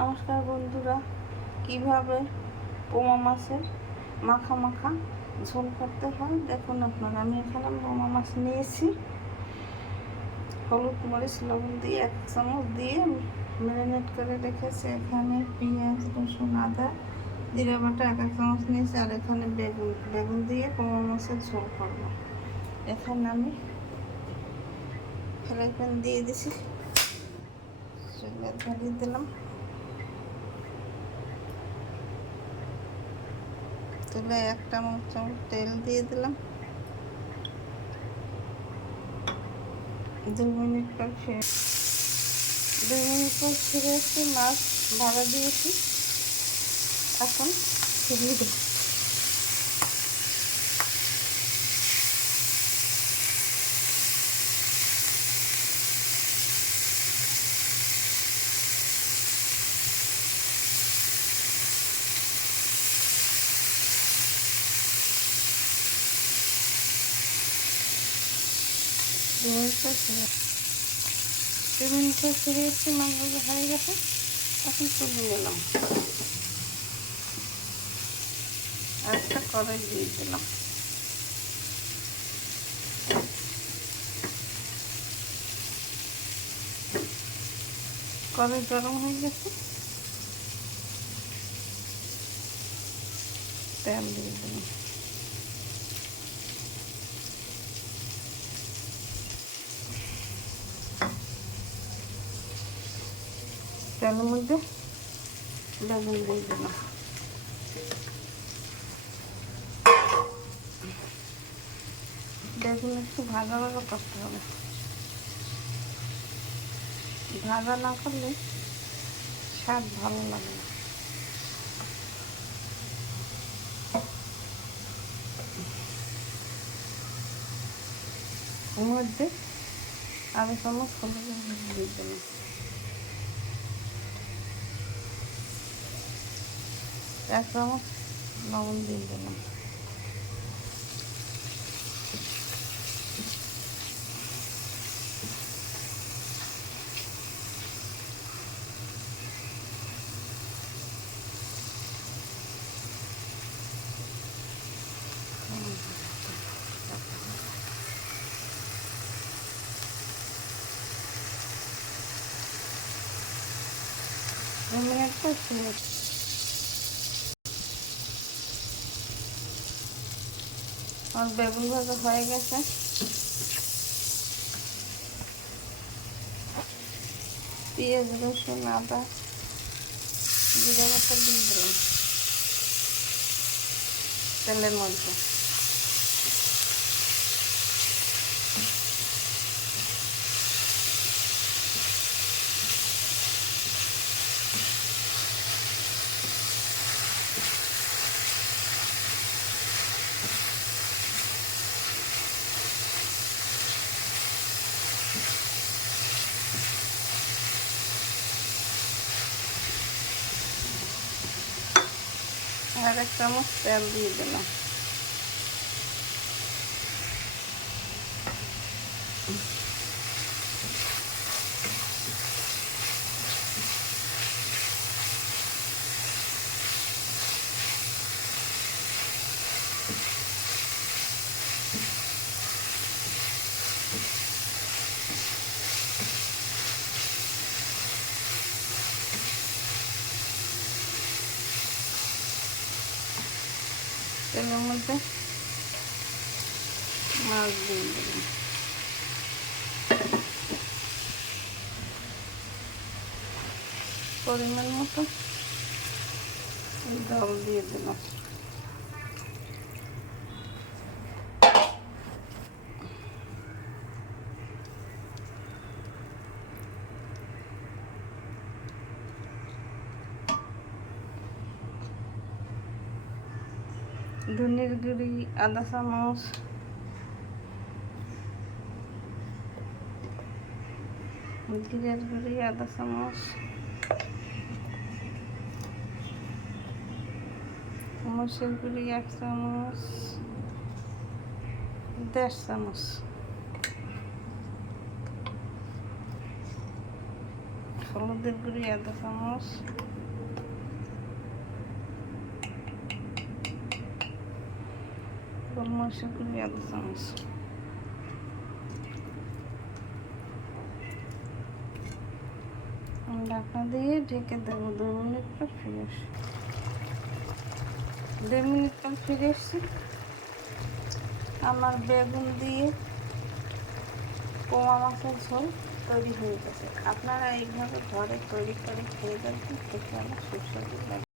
নমস্কার বন্ধুরা, কিভাবে পোমা মাছের মাখা মাখা ঝোল করতে হয় দেখুন আপনারা। আমি এখানে পোমা মাছ নিয়েছি, হলুদ মরিচ লবণ দিয়ে 1 চামচ দিয়ে ম্যারিনেট করে রেখেছি। এখানে পেঁয়াজ রসুন আদা জিরা বাটা 1 চামচ নিয়েছি, আর এখানে বেগুন দিয়ে পোমা মাছের ঝোল করব। এখানে আমি ফ্রাই প্যান দিয়ে দিছি, চুলা ধরিয়ে দিলাম, চুলায় 1 চামচ তেল দিয়ে দিলাম। 2 মিনিট পর ফিরে এসে মাছ ভাজা দিয়েছি, এখন ফিরিয়ে দেব। দু মিনিট পর ফিরে এসেছি, মাছগুলো হয়ে গেছে, এখন তুলে নিলাম। আর একটা কড়াই দিয়ে দিলাম, কড়াই গরম হয়ে গেছে, তেল দিয়ে দিলাম। তেলের মধ্যে বেগুন দিয়ে দিলাম। বেগুন একটু ভাজা ভাজা করতে হবে, ভাজা না করলে স্বাদ ভালো লাগে না। ওর মধ্যে 1/2 চামচ হলুদের গুঁড়ো দিয়ে দিলাম, 1 চামচ লবণ দিয়ে দিলাম। মিনিট পর আমার বেগুন ভাজা হয়ে গেছে, পেঁয়াজ রসুন আদা জিরা বাটা দিয়ে দিলাম তেলের মধ্যে। আর 1 চামচ তেল দিয়ে দিলাম। তেলের মধ্যে মাছ দিয়ে দিলাম, পরিমাণ মতো জল দিয়ে দিলাম। ধনের গুঁড়ি 1/2 চামচ, জিরার গুঁড়ি 1/2 চামচ, মরিচের গুঁড়ি 1 চামচ, 1.5 চামচ, হলুদের গুঁড়ি 1 চামচ, গোলমরিচের গুঁড়ি 1 চামচ, ঢাকনা দিয়ে ঢেকে দেবো। 2 মিনিট পর ফিরে আসি। 2 মিনিট পর ফিরে এসছি। আমার বেগুন দিয়ে পোয়া মাছের ঝোল তৈরি হয়ে গেছে। আপনারা এইভাবে ঘরে তৈরি করে খেয়ে দেখবেন, খেতে আমার সুস্বাদু লাগে।